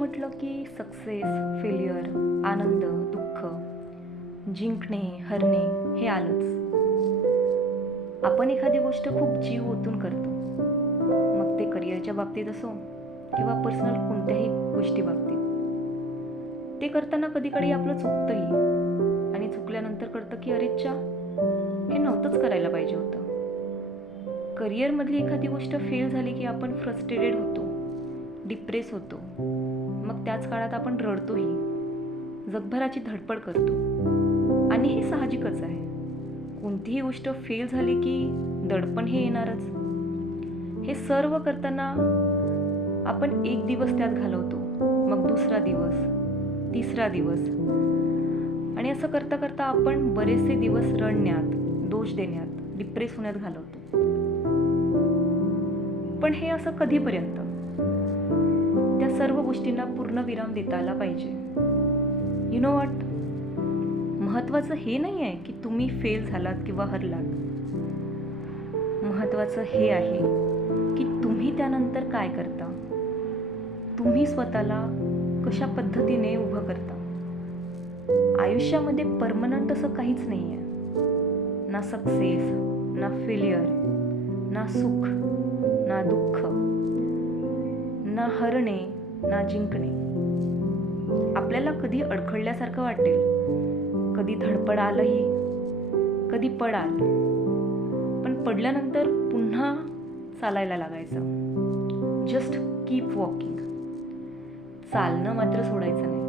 म्हटलं की success, failure, आनंद, दुःख, जिंकणे, हरणे हे आलंच. आपण एखादी गोष्ट खूप जीव ओतून करतो, मग ते करिअरच्या बाबतीत असो किंवा पर्सनल कोणत्याही गोष्टी बाबतीत. ते करताना कधी कधी आपलं चुकतंही आणि चुकल्यानंतर कळतं की अरेच्चा, हे नव्हतंच करायला पाहिजे होतं. करिअरमधली एखादी गोष्ट फेल झाली की आपण फ्रस्ट्रेटेड होतो, डिप्रेस होतो. मग त्याच काळात आपण रडतोही, जगभराची धडपड करतो. आणि हे साहजिकच आहे. कोणतीही गोष्ट फेल झाली की दडपण हे येणारच. हे सर्व करताना आपण एक दिवस त्यात घालवतो, मग दुसरा दिवस, तिसरा दिवस, आणि असं करता करता आपण बरेचसे दिवस रडण्यात, दोष देण्यात, डिप्रेस होण्यात घालवतो. पण हे असं कधीपर्यंत? त्या सर्व गोष्टींना पूर्णविराम देता आला पाहिजे. यु नो व्हॉट, महत्त्वाचं हे नाही आहे की तुम्ही फेल झालात किंवा हरलात. महत्त्वाचं हे आहे की तुम्ही त्यानंतर काय करता, तुम्ही स्वतःला कशा पद्धतीने उभं करता. आयुष्यामध्ये परमनंट असं काहीच नाही आहे. ना सक्सेस, ना फेल्युअर, ना सुख, ना दुःख, ना हरणे, ना जिंकणे. आपल्याला कधी अडखळल्यासारखं वाटेल, कधी धडपडालही, कधी पडाल, पण पडल्यानंतर पुन्हा चालायला लागायचं. Just keep walking. चालणं मात्र सोडायचं नाही.